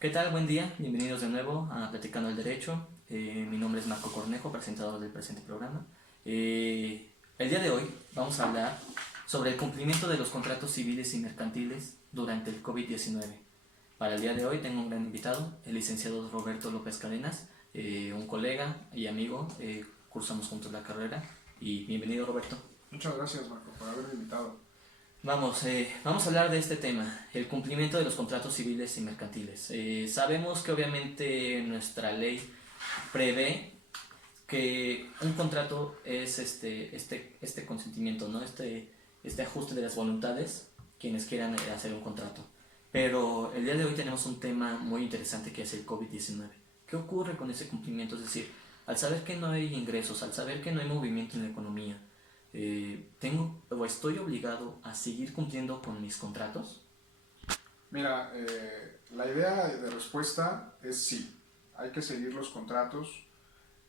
¿Qué tal? Buen día, bienvenidos de nuevo a Platicando el Derecho. Mi nombre es Marco Cornejo, presentador del presente programa. El día de hoy vamos a hablar sobre el cumplimiento de los contratos civiles y mercantiles durante el COVID-19. Para el día de hoy tengo un gran invitado, el licenciado Roberto López Cadenas, un colega y amigo, cursamos juntos la carrera. Y bienvenido, Roberto. Muchas gracias, Marco, por haberme invitado. Vamos a hablar de este tema, el cumplimiento de los contratos civiles y mercantiles. Sabemos que obviamente nuestra ley prevé que un contrato es este consentimiento, ¿no? Este ajuste de las voluntades, quienes quieran hacer un contrato. Pero el día de hoy tenemos un tema muy interesante que es el COVID-19. ¿Qué ocurre con ese cumplimiento? Es decir, al saber que no hay ingresos, al saber que no hay movimiento en la economía, tengo o estoy obligado a seguir cumpliendo con mis contratos. Mira, la idea de respuesta es sí. Hay que seguir los contratos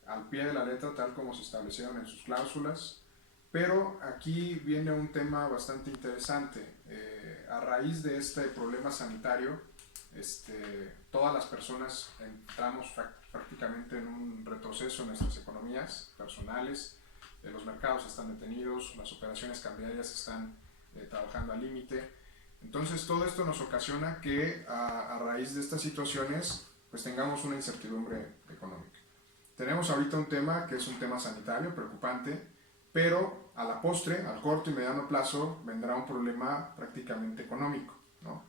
al pie de la letra tal como se establecieron en sus cláusulas, pero aquí viene un tema bastante interesante. A raíz de este problema sanitario, todas las personas entramos prácticamente en un retroceso en nuestras economías personales. Los mercados están detenidos, las operaciones cambiarias están trabajando al límite. Entonces todo esto nos ocasiona que a raíz de estas situaciones pues tengamos una incertidumbre económica. Tenemos ahorita un tema que es un tema sanitario preocupante, pero a la postre, al corto y mediano plazo, vendrá un problema prácticamente económico, ¿no?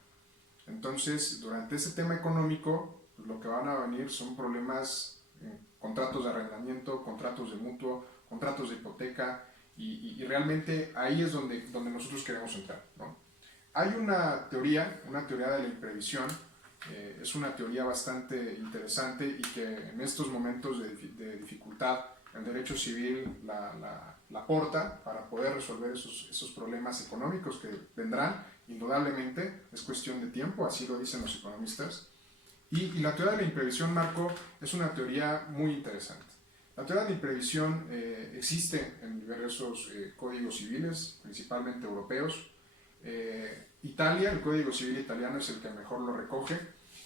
Entonces, durante ese tema económico, pues, lo que van a venir son problemas, contratos de arrendamiento, contratos de mutuo, contratos de hipoteca, y realmente ahí es donde nosotros queremos entrar, ¿no? Hay una teoría de la imprevisión, es una teoría bastante interesante y que en estos momentos de dificultad el derecho civil la aporta para poder resolver esos problemas económicos que vendrán, indudablemente, es cuestión de tiempo, así lo dicen los economistas. Y la teoría de la imprevisión, Marco, es una teoría muy interesante. La teoría de la imprevisión existe en diversos códigos civiles, principalmente europeos. Italia, el Código Civil italiano es el que mejor lo recoge,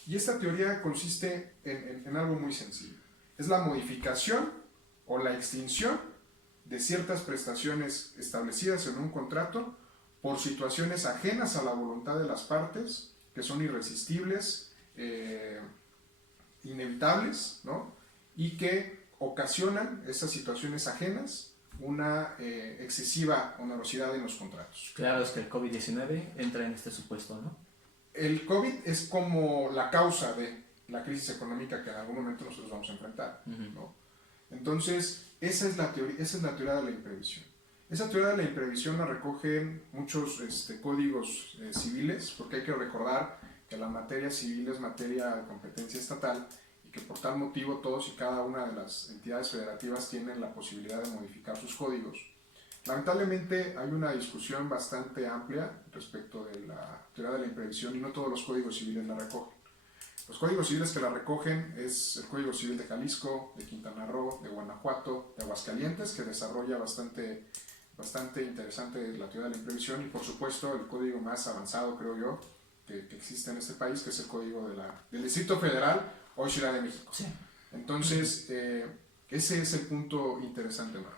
y esta teoría consiste en algo muy sencillo. Es la modificación o la extinción de ciertas prestaciones establecidas en un contrato por situaciones ajenas a la voluntad de las partes, que son irresistibles, inevitables, ¿no? Y que ocasionan esas situaciones ajenas una excesiva onerosidad en los contratos. Claro, es que el COVID-19 entra en este supuesto, ¿no? El COVID es como la causa de la crisis económica que en algún momento nosotros vamos a enfrentar, ¿no? Entonces, esa es la teoría de la imprevisión. Esa teoría de la imprevisión la recogen muchos códigos civiles, porque hay que recordar que la materia civil es materia de competencia estatal y que por tal motivo todos y cada una de las entidades federativas tienen la posibilidad de modificar sus códigos. Lamentablemente hay una discusión bastante amplia respecto de la teoría de la imprevisión y no todos los códigos civiles la recogen. Los códigos civiles que la recogen es el Código Civil de Jalisco, de Quintana Roo, de Guanajuato, de Aguascalientes, que desarrolla bastante interesante la teoría de la imprevisión, y por supuesto el código más avanzado, creo yo, que existe en este país, que es el código del Distrito Federal, hoy Ciudad de México. Sí. Entonces, ese es el punto interesante, ¿no?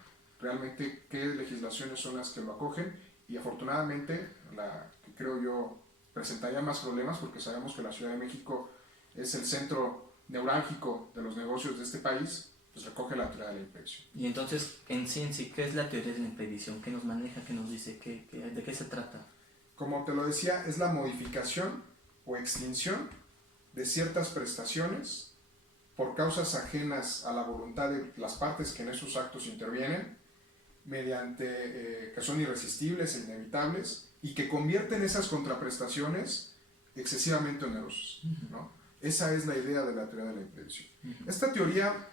Realmente qué legislaciones son las que lo acogen, y afortunadamente la que creo yo presentaría más problemas, porque sabemos que la Ciudad de México es el centro neurálgico de los negocios de este país, pues recoge la teoría de la imprevisión. Y entonces, en sí, ¿qué es la teoría de la imprevisión? ¿Qué nos maneja? ¿Qué nos dice? ¿De qué se trata? Como te lo decía, es la modificación o extinción de ciertas prestaciones por causas ajenas a la voluntad de las partes que en esos actos intervienen, mediante que son irresistibles e inevitables, y que convierten esas contraprestaciones excesivamente onerosas, ¿no? Esa es la idea de la teoría de la imprevisión. Esta teoría,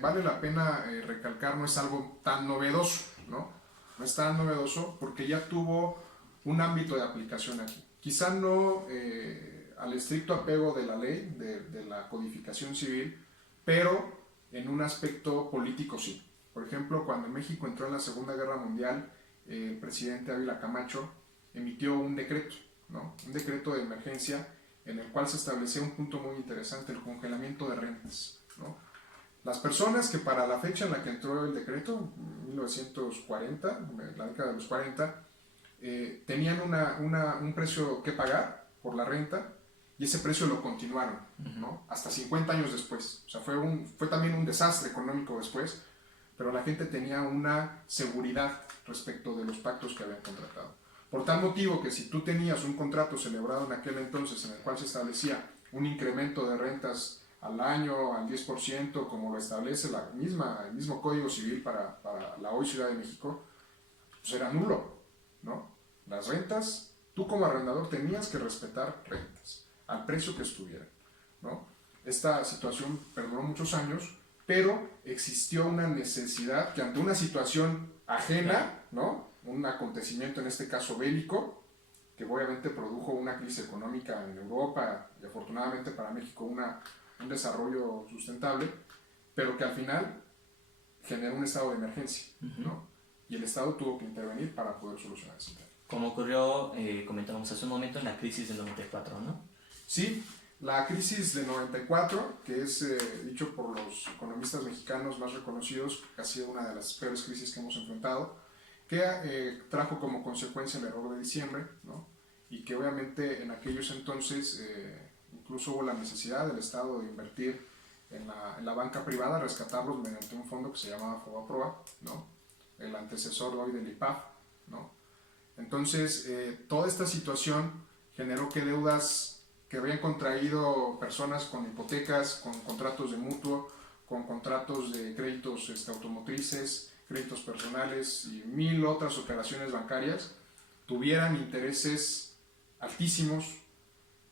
vale la pena recalcar, no es algo tan novedoso, ¿no? No es tan novedoso porque ya tuvo un ámbito de aplicación aquí. Quizá no al estricto apego de la ley, de la codificación civil, pero en un aspecto político sí. Por ejemplo, cuando México entró en la Segunda Guerra Mundial, el presidente Ávila Camacho emitió un decreto, ¿no? Un decreto de emergencia en el cual se establecía un punto muy interesante, el congelamiento de rentas, ¿no? Las personas que para la fecha en la que entró el decreto, 1940, la década de los 40, tenían un precio que pagar por la renta, y ese precio lo continuaron, ¿no? Hasta 50 años después. O sea, fue también un desastre económico después, pero la gente tenía una seguridad respecto de los pactos que habían contratado. Por tal motivo que si tú tenías un contrato celebrado en aquel entonces en el cual se establecía un incremento de rentas al año, al 10%, como lo establece el mismo Código Civil para la hoy Ciudad de México, pues era nulo, ¿no? Las rentas, tú como arrendador tenías que respetar rentas al precio que estuvieran, ¿no? Esta situación perduró muchos años, pero existió una necesidad que ante una situación ajena, ¿no? Un acontecimiento en este caso bélico, que obviamente produjo una crisis económica en Europa y afortunadamente para México un desarrollo sustentable, pero que al final generó un estado de emergencia, ¿no? Y el Estado tuvo que intervenir para poder solucionar ese tema. Como ocurrió, comentábamos hace un momento, en la crisis del 94, ¿no? Sí, la crisis de 94, que es dicho por los economistas mexicanos más reconocidos, que ha sido una de las peores crisis que hemos enfrentado, que trajo como consecuencia el error de diciembre, ¿no? Y que obviamente en aquellos entonces incluso hubo la necesidad del Estado de invertir en la banca privada, rescatarlos mediante un fondo que se llamaba Fobaproa, ¿no? El antecesor hoy del IPAF, ¿no? Entonces, toda esta situación generó que deudas que habían contraído personas con hipotecas, con contratos de mutuo, con contratos de créditos automotrices, créditos personales y 1000 otras operaciones bancarias, tuvieran intereses altísimos.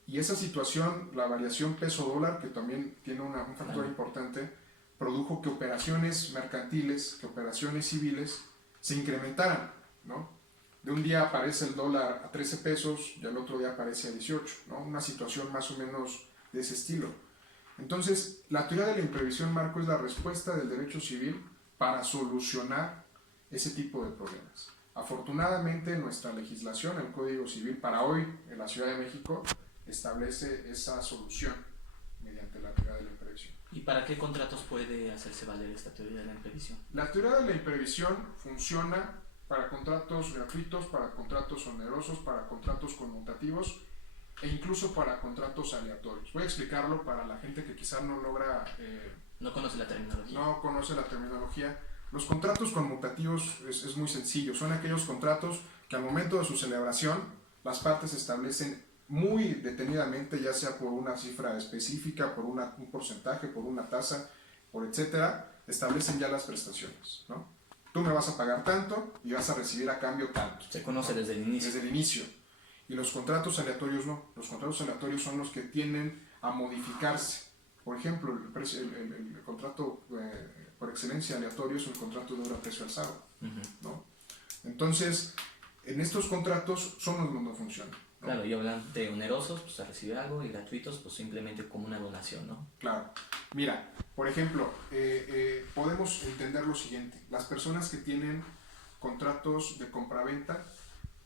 Y esa situación, la variación peso-dólar, que también tiene un factor importante, produjo que operaciones mercantiles, que operaciones civiles se incrementaran, ¿no? De un día aparece el dólar a 13 pesos y al otro día aparece a 18, ¿no? Una situación más o menos de ese estilo. Entonces, la teoría de la imprevisión, Marco, es la respuesta del derecho civil para solucionar ese tipo de problemas. Afortunadamente, nuestra legislación, el Código Civil, para hoy en la Ciudad de México, establece esa solución mediante la teoría de la imprevisión. ¿Y para qué contratos puede hacerse valer esta teoría de la imprevisión? La teoría de la imprevisión funciona para contratos gratuitos, para contratos onerosos, para contratos conmutativos e incluso para contratos aleatorios. Voy a explicarlo para la gente que quizás no logra... no conoce la terminología. No conoce la terminología. Los contratos conmutativos es muy sencillo. Son aquellos contratos que al momento de su celebración las partes establecen muy detenidamente, ya sea por una cifra específica, por un porcentaje, por una tasa, por etcétera, establecen ya las prestaciones, ¿no? Tú me vas a pagar tanto y vas a recibir a cambio tanto. Se conoce, ¿no? Desde el inicio. Desde el inicio. Y los contratos aleatorios no. Los contratos aleatorios son los que tienden a modificarse. Por ejemplo, el contrato por excelencia aleatorio es el contrato de obra a precio alzado, ¿no? Entonces, en estos contratos son los que no funcionan, ¿no? Claro, y hablan de onerosos, pues a recibir algo, y gratuitos, pues simplemente como una donación, ¿no? Claro. Mira, por ejemplo, podemos entender lo siguiente. Las personas que tienen contratos de compraventa,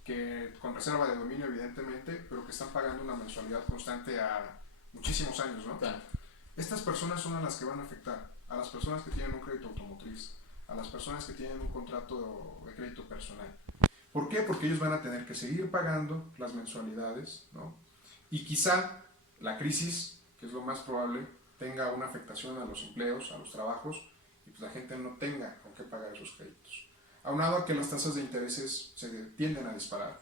que con reserva de dominio evidentemente, pero que están pagando una mensualidad constante a muchísimos años, ¿no? Claro. Estas personas son a las que van a afectar, a las personas que tienen un crédito automotriz, a las personas que tienen un contrato de crédito personal. ¿Por qué? Porque ellos van a tener que seguir pagando las mensualidades, ¿no? Y quizá la crisis, que es lo más probable, tenga una afectación a los empleos, a los trabajos, y pues la gente no tenga con qué pagar esos créditos. Aunado a que las tasas de intereses se tienden a disparar.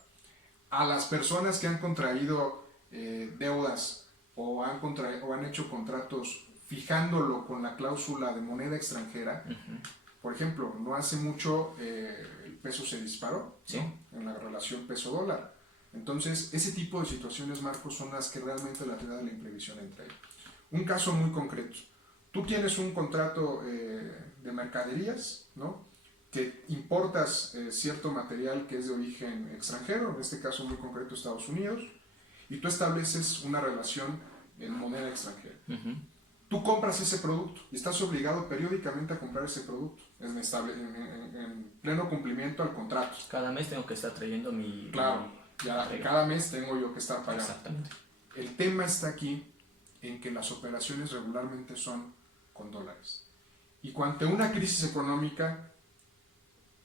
A las personas que han contraído deudas o han hecho contratos fijándolo con la cláusula de moneda extranjera, por ejemplo, no hace mucho el peso se disparó, ¿sí? ¿no? En la relación peso-dólar. Entonces, ese tipo de situaciones, Marcos, son las que realmente la teoría de la imprevisión entra ahí. Un caso muy concreto. Tú tienes un contrato de mercaderías, ¿no? Que importas cierto material que es de origen extranjero, en este caso muy concreto Estados Unidos, y tú estableces una relación en moneda extranjera. Tú compras ese producto y estás obligado periódicamente a comprar ese producto en pleno cumplimiento al contrato. Cada mes tengo que estar trayendo mi... Claro, ya cada mes tengo yo que estar pagando. Exactamente. El tema está aquí en que las operaciones regularmente son con dólares. Y ante una crisis económica,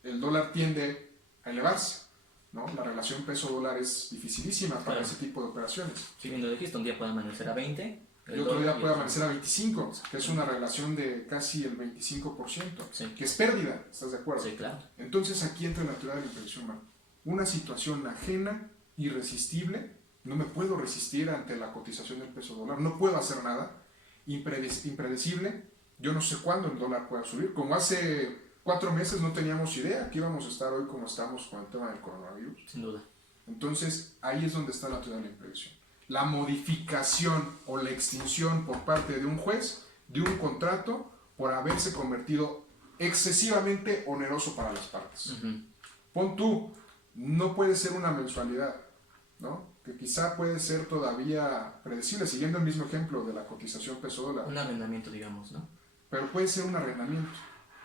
el dólar tiende a elevarse, ¿no? La relación peso-dólar es dificilísima para ese tipo de operaciones. Si bien lo dijiste, un día puede amanecer a 20. Y otro día puede amanecer a 25, que es una relación de casi el 25%, sí, que es pérdida, ¿estás de acuerdo? Sí, claro. Entonces aquí entra la teoría de la imprevisión, Marco. Una situación ajena, irresistible, no me puedo resistir ante la cotización del peso dólar, no puedo hacer nada, impredecible, yo no sé cuándo el dólar pueda subir, como hace 4 meses no teníamos idea que íbamos a estar hoy como estamos con el tema del coronavirus. Sin duda. Entonces ahí es donde está la teoría de la imprevisión. La modificación o la extinción por parte de un juez de un contrato por haberse convertido excesivamente oneroso para las partes. Pon tú, no puede ser una mensualidad, ¿no? Que quizá puede ser todavía predecible, siguiendo el mismo ejemplo de la cotización peso dólar. Un arrendamiento, digamos, ¿no? Pero puede ser un arrendamiento.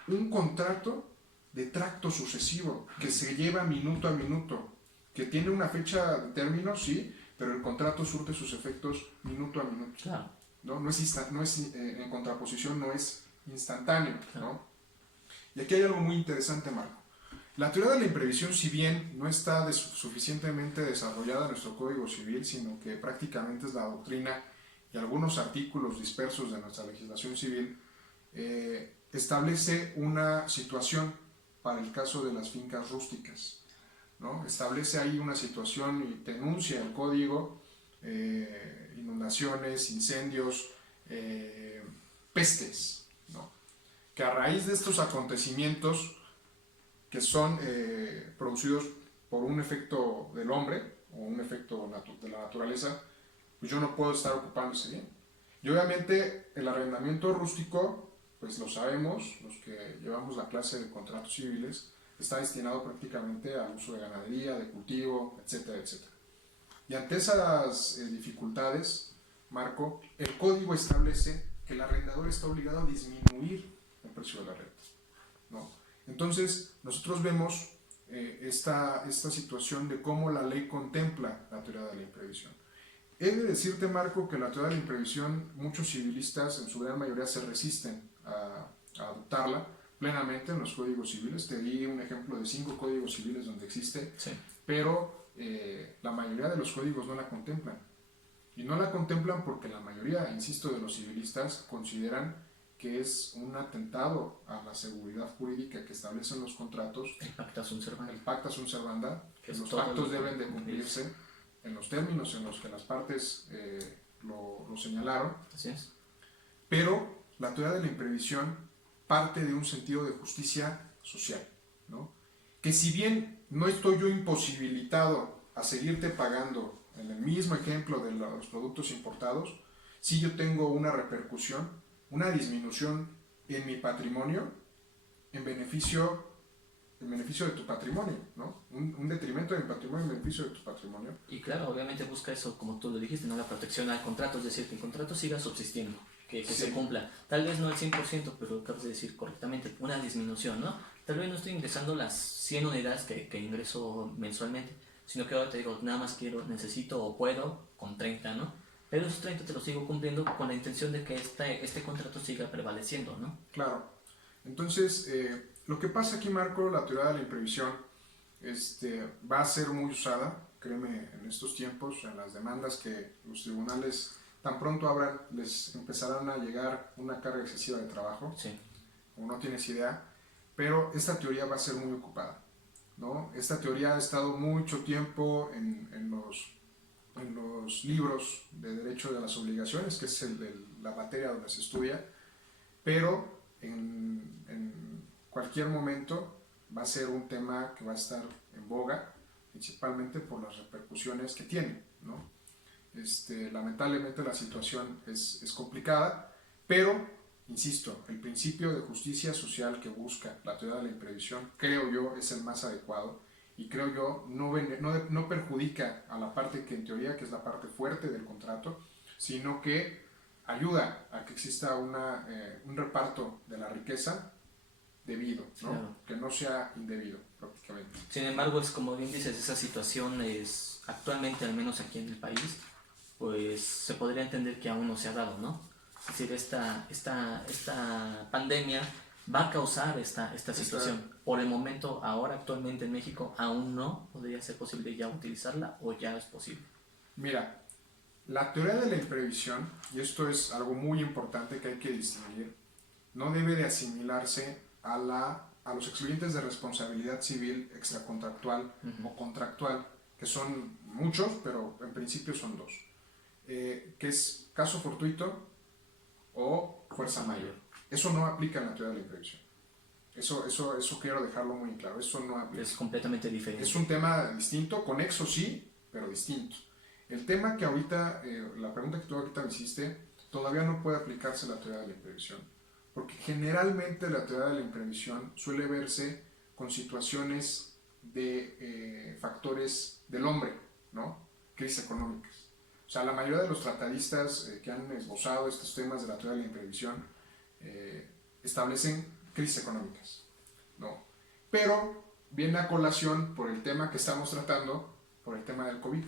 Un contrato de tracto sucesivo que se lleva minuto a minuto, que tiene una fecha de término, sí, pero el contrato surte sus efectos minuto a minuto. Claro. No es en contraposición, no es instantáneo. Claro. ¿No? Y aquí hay algo muy interesante, Marco. La teoría de la imprevisión, si bien no está suficientemente desarrollada en nuestro Código Civil, sino que prácticamente es la doctrina y algunos artículos dispersos de nuestra legislación civil, establece una situación para el caso de las fincas rústicas, ¿no? Establece ahí una situación y denuncia el código, inundaciones, incendios, pestes, ¿no? Que a raíz de estos acontecimientos que son producidos por un efecto del hombre o un efecto de la naturaleza, pues yo no puedo estar ocupando ese bien. Y obviamente el arrendamiento rústico, pues lo sabemos, los que llevamos la clase de contratos civiles, está destinado prácticamente al uso de ganadería, de cultivo, etcétera, etcétera. Y ante esas dificultades, Marco, el código establece que el arrendador está obligado a disminuir el precio de la renta, ¿no? Entonces, nosotros vemos esta situación de cómo la ley contempla la teoría de la imprevisión. He de decirte, Marco, que la teoría de la imprevisión, muchos civilistas, en su gran mayoría, se resisten a adoptarla plenamente en los códigos civiles. Te di un ejemplo de 5 códigos civiles donde existe, sí, pero la mayoría de los códigos no la contemplan. Y no la contemplan porque la mayoría, insisto, de los civilistas consideran que es un atentado a la seguridad jurídica que establecen los contratos. El pacta sunt servanda. El pacta sunt servanda, que los todo pactos deben de cumplirse en los términos en los que las partes lo señalaron. Así es. Pero la teoría de la imprevisión parte de un sentido de justicia social, ¿no? Que si bien no estoy yo imposibilitado a seguirte pagando en el mismo ejemplo de los productos importados, sí yo tengo una repercusión, una disminución en mi patrimonio en beneficio de tu patrimonio, ¿no? Un detrimento de mi patrimonio en beneficio de tu patrimonio. Y claro, obviamente busca eso, como tú lo dijiste, ¿no? La protección al contrato, es decir, que el contrato siga subsistiendo, que Sí. se cumpla. Tal vez no al 100%, pero acabas de decir correctamente, una disminución, ¿no? Tal vez no estoy ingresando las 100 unidades que ingreso mensualmente, sino que ahora te digo, nada más necesito o puedo con 30, ¿no? Pero esos 30 te los sigo cumpliendo con la intención de que este contrato siga prevaleciendo, ¿no? Claro. Entonces, lo que pasa aquí, Marco, la teoría de la imprevisión va a ser muy usada, créeme, en estos tiempos, en las demandas que los tribunales tan pronto abran, les empezarán a llegar una carga excesiva de trabajo, sí, como no tienes idea, pero esta teoría va a ser muy ocupada, ¿no? Esta teoría ha estado mucho tiempo en los libros de Derecho de las Obligaciones, que es la materia donde se estudia, pero en cualquier momento va a ser un tema que va a estar en boga, principalmente por las repercusiones que tiene, ¿no? Lamentablemente la situación es complicada, pero, insisto, el principio de justicia social que busca la teoría de la imprevisión, creo yo, es el más adecuado, y creo yo no perjudica a la parte que en teoría que es la parte fuerte del contrato, sino que ayuda a que exista un reparto de la riqueza debido, ¿no? Claro. Que no sea indebido prácticamente. Sin embargo, es como bien dices, esa situación es actualmente, al menos aquí en el país, pues se podría entender que aún no se ha dado, ¿no? Es decir, esta pandemia va a causar esta situación. Por el momento, ahora actualmente en México, aún no podría ser posible ya utilizarla o ya es posible. Mira, la teoría de la imprevisión, y esto es algo muy importante que hay que distinguir, no debe de asimilarse a los excluyentes de responsabilidad civil extracontractual o contractual, que son muchos, pero en principio son dos, que es caso fortuito o fuerza mayor. Eso no aplica en la teoría de la imprevisión. Eso quiero dejarlo muy claro, eso no aplica. Es completamente diferente. Es un tema distinto, conexo sí, pero distinto. El tema que ahorita, la pregunta que tú ahorita me hiciste, todavía no puede aplicarse la teoría de la imprevisión, porque generalmente la teoría de la imprevisión suele verse con situaciones de factores del hombre, ¿no? Crisis económicas. O sea, la mayoría de los tratadistas que han esbozado estos temas de la teoría de la imprevisión establecen crisis económicas, ¿no? Pero viene a colación por el tema que estamos tratando, por el tema del COVID,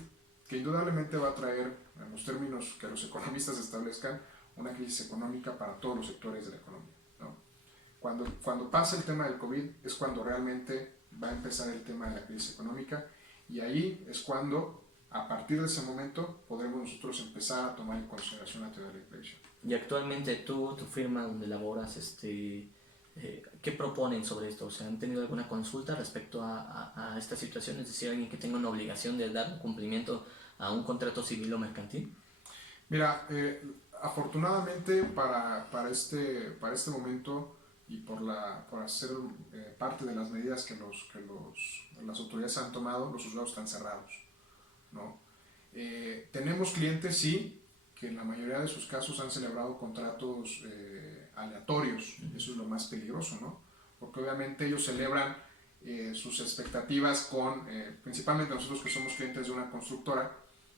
que indudablemente va a traer, en los términos que los economistas establezcan, una crisis económica para todos los sectores de la economía, ¿no? Cuando pasa el tema del COVID es cuando realmente va a empezar el tema de la crisis económica, y ahí es cuando, a partir de ese momento, podremos nosotros empezar a tomar en consideración la teoría de la imprevisión. Y actualmente tu firma donde laboras, ¿qué proponen sobre esto? O sea, ¿han tenido alguna consulta respecto a esta situación? Es decir, alguien que tenga una obligación de dar cumplimiento a un contrato civil o mercantil. Mira, afortunadamente para este momento y por hacer parte de las medidas que las autoridades han tomado, los juzgados están cerrados, ¿no? Tenemos clientes, sí, que en la mayoría de sus casos han celebrado contratos aleatorios. Eso es lo más peligroso, ¿no? Porque obviamente ellos celebran sus expectativas principalmente nosotros que somos clientes de una constructora,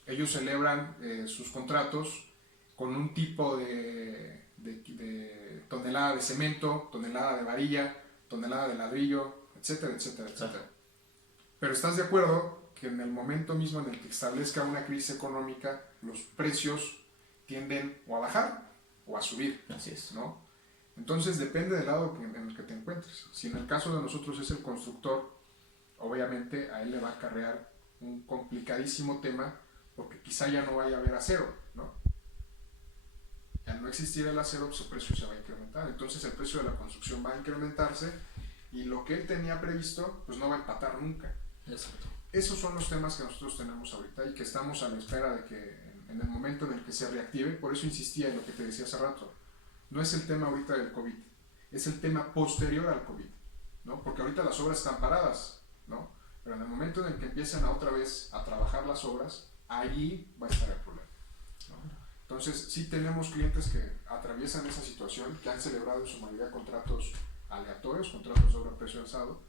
ellos celebran sus contratos con un tipo de tonelada de cemento, tonelada de varilla, tonelada de ladrillo, etcétera, etcétera, etcétera. Pero ¿estás de acuerdo que en el momento mismo en el que establezca una crisis económica, los precios tienden o a bajar o a subir? Así es, ¿no? Entonces depende del lado en el que te encuentres. Si en el caso de nosotros es el constructor, obviamente a él le va a acarrear un complicadísimo tema, porque quizá ya no vaya a haber acero, ¿no? Al no existir el acero, pues el precio se va a incrementar. Entonces el precio de la construcción va a incrementarse y lo que él tenía previsto, pues no va a empatar nunca. Exacto. Esos son los temas que nosotros tenemos ahorita y que estamos a la espera de que en el momento en el que se reactive. Por eso insistía en lo que te decía hace rato. No es el tema ahorita del COVID, es el tema posterior al COVID, ¿no? Porque ahorita las obras están paradas, ¿no? Pero en el momento en el que empiecen otra vez a trabajar las obras, allí va a estar el problema, ¿no? Entonces, sí tenemos clientes que atraviesan esa situación, que han celebrado en su mayoría contratos aleatorios, contratos sobre precio alzado,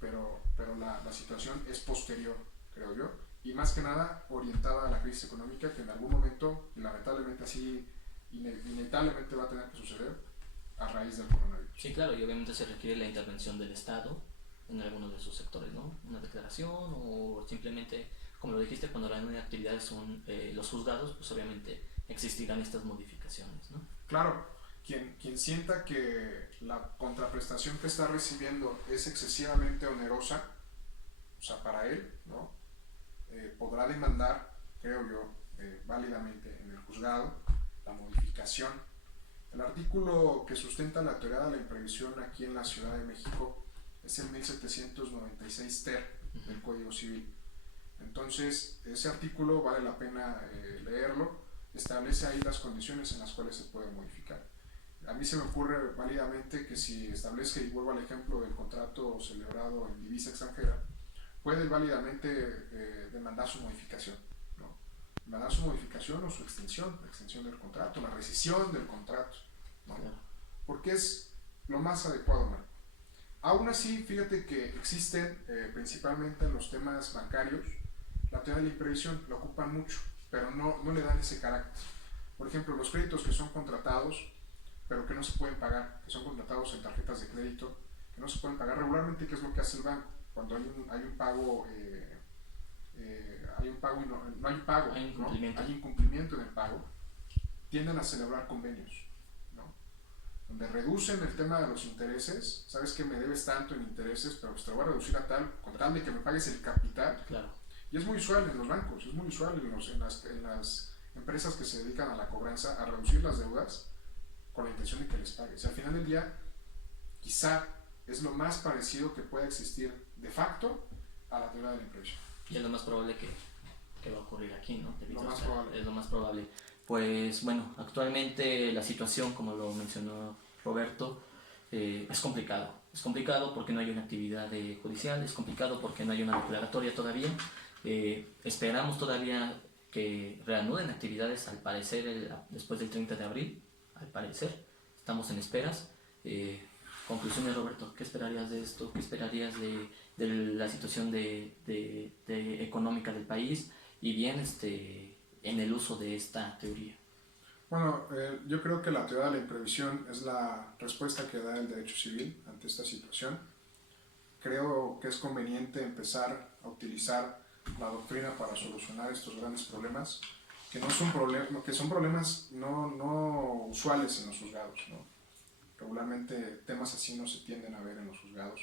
pero la situación es posterior, creo yo, y más que nada orientada a la crisis económica que en algún momento, y lamentablemente así, inevitablemente va a tener que suceder a raíz del coronavirus. Sí, claro, y obviamente se requiere la intervención del Estado en algunos de sus sectores, ¿no? Una declaración o simplemente, como lo dijiste, cuando la actividad son los juzgados, pues obviamente existirán estas modificaciones, ¿no? Claro, quien sienta que la contraprestación que está recibiendo es excesivamente onerosa, o sea, para él, ¿no? Podrá demandar, creo yo, válidamente en el juzgado la modificación. El artículo que sustenta la teoría de la imprevisión aquí en la Ciudad de México es el 1796 ter del Código Civil. Entonces, ese artículo vale la pena leerlo. Establece ahí las condiciones en las cuales se puede modificar. A mí se me ocurre válidamente que si establezca, y vuelvo al ejemplo del contrato celebrado en divisa extranjera, puede válidamente demandar su modificación, ¿no? Demandar su modificación o su extinción, la extinción del contrato, la rescisión del contrato, ¿no? Claro. Porque es lo más adecuado, Marco. Aún así, fíjate que existen, principalmente en los temas bancarios, la teoría de la imprevisión la ocupan mucho, pero no le dan ese carácter. Por ejemplo, los créditos que son contratados, pero que no se pueden pagar, que son contratados en tarjetas de crédito, que no se pueden pagar regularmente, ¿qué es lo que hace el banco? Cuando hay un pago hay un pago y no hay pago, Hay ¿no? incumplimiento. Hay incumplimiento en el pago, tienden a celebrar convenios, ¿no? Donde reducen el tema de los intereses. Sabes que me debes tanto en intereses, pero pues te lo voy a reducir a tal, con tal de que me pagues el capital. Claro. Y es muy usual en los bancos, es muy usual en las empresas que se dedican a la cobranza a reducir las deudas con la intención de que les pagues. Y al final del día, quizá es lo más parecido que pueda existir de facto a la teoría de la imprevisión. Y es lo más probable que va a ocurrir aquí, ¿no? Lo más probable. Es lo más probable. Pues bueno, actualmente la situación, como lo mencionó Roberto, es complicado. Es complicado porque no hay una actividad judicial, es complicado porque no hay una declaratoria todavía. Esperamos todavía que reanuden actividades, al parecer, después del 30 de abril, al parecer. Estamos en esperas. Conclusiones, Roberto, ¿qué esperarías de esto? ¿Qué esperarías de la situación económica del país y bien en el uso de esta teoría? Bueno, yo creo que la teoría de la imprevisión es la respuesta que da el derecho civil ante esta situación. Creo que es conveniente empezar a utilizar la doctrina para solucionar estos grandes problemas, que son problemas no usuales en los juzgados, ¿no? Regularmente temas así no se tienden a ver en los juzgados,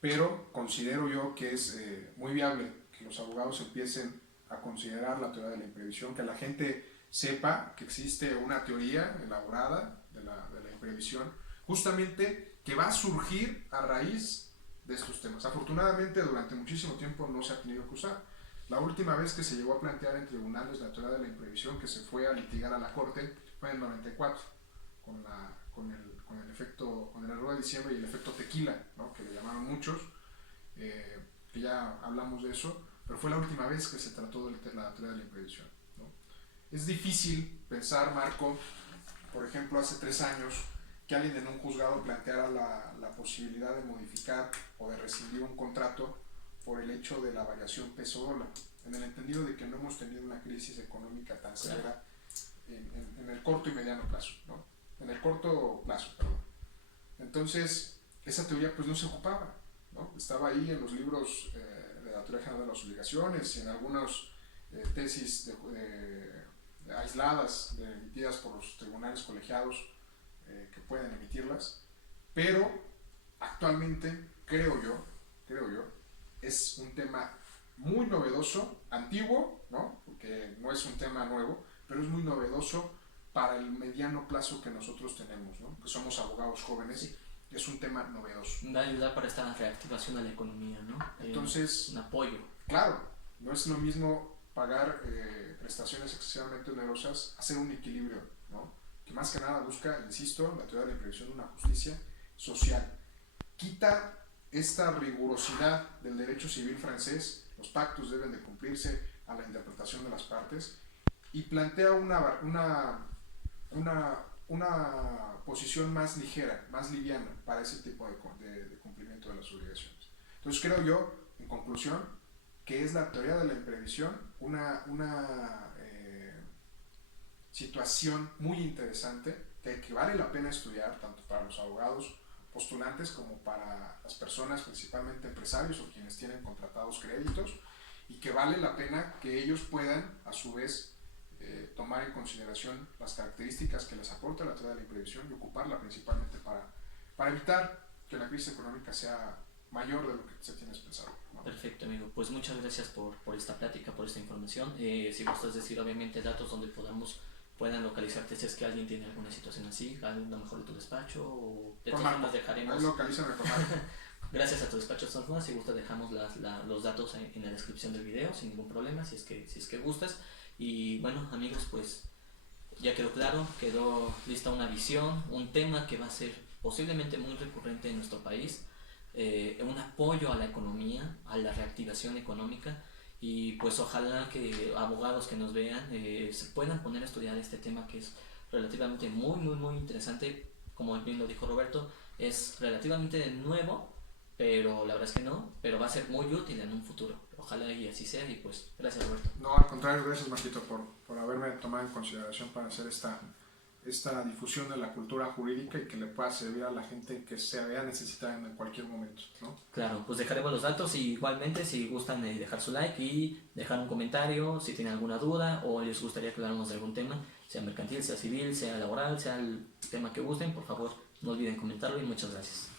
pero considero yo que es muy viable que los abogados empiecen a considerar la teoría de la imprevisión, que la gente sepa que existe una teoría elaborada de la imprevisión, justamente que va a surgir a raíz de estos temas. Afortunadamente, durante muchísimo tiempo no se ha tenido que usar. La última vez que se llegó a plantear en tribunales la teoría de la imprevisión, que se fue a litigar a la corte, fue en el 94, con el error de diciembre y el efecto tequila, ¿no? Que le llamaron muchos, que ya hablamos de eso, pero fue la última vez que se trató de la teoría de la imprevisión, ¿no? Es difícil pensar, Marco, por ejemplo, hace 3 años, que alguien en un juzgado planteara la posibilidad de modificar o de rescindir un contrato por el hecho de la variación peso-dólar, en el entendido de que no hemos tenido una crisis económica tan severa en el corto y mediano plazo, ¿no? En el corto plazo, perdón. Entonces, esa teoría pues no se ocupaba, ¿no? Estaba ahí en los libros de la teoría general de las obligaciones y en algunas tesis aisladas emitidas por los tribunales colegiados que pueden emitirlas, pero actualmente creo yo, es un tema muy novedoso, antiguo, ¿no? Porque no es un tema nuevo, pero es muy novedoso para el mediano plazo que nosotros tenemos, ¿no? Que somos abogados jóvenes, sí. Es un tema novedoso. Va a ayudar para esta reactivación de la economía, ¿no? Entonces, un apoyo. Claro, no es lo mismo pagar prestaciones excesivamente onerosas, hacer un equilibrio, ¿no? Que más que nada busca, insisto, la teoría de la imprevisión, una justicia social. Quita esta rigurosidad del derecho civil francés, los pactos deben de cumplirse a la interpretación de las partes, y plantea una posición más ligera, más liviana para ese tipo de cumplimiento de las obligaciones. Entonces creo yo, en conclusión, que es la teoría de la imprevisión una situación muy interesante que vale la pena estudiar tanto para los abogados postulantes como para las personas, principalmente empresarios o quienes tienen contratados créditos, y que vale la pena que ellos puedan a su vez tomar en consideración las características que les aporta la teoría de la imprevisión y ocuparla principalmente para evitar que la crisis económica sea mayor de lo que se tiene pensado, ¿no? Perfecto, amigo. Pues muchas gracias por esta plática, por esta información. Si gustas decir, obviamente, datos donde puedan localizarte si es que alguien tiene alguna situación así, a lo mejor de tu despacho, o de todas formas dejaremos. Localízame por Gracias a tu despacho, Stormfront. Si gustas, dejamos los datos en la descripción del video sin ningún problema, si es que gustas. Y bueno, amigos, pues ya quedó lista una visión, un tema que va a ser posiblemente muy recurrente en nuestro país, un apoyo a la economía, a la reactivación económica, y pues ojalá que abogados que nos vean se puedan poner a estudiar este tema, que es relativamente muy interesante. Como bien lo dijo Roberto, es relativamente nuevo, pero la verdad es que no, pero va a ser muy útil en un futuro. Ojalá y así sea, y pues gracias, Roberto. No, al contrario, gracias, Marquito, por haberme tomado en consideración para hacer esta esta difusión de la cultura jurídica y que le pueda servir a la gente que se vea necesitada en cualquier momento, ¿no? Claro, pues dejaremos los datos y igualmente si gustan dejar su like y dejar un comentario si tienen alguna duda o les gustaría que habláramos de algún tema, sea mercantil, sea civil, sea laboral, sea el tema que gusten, por favor no olviden comentarlo y muchas gracias.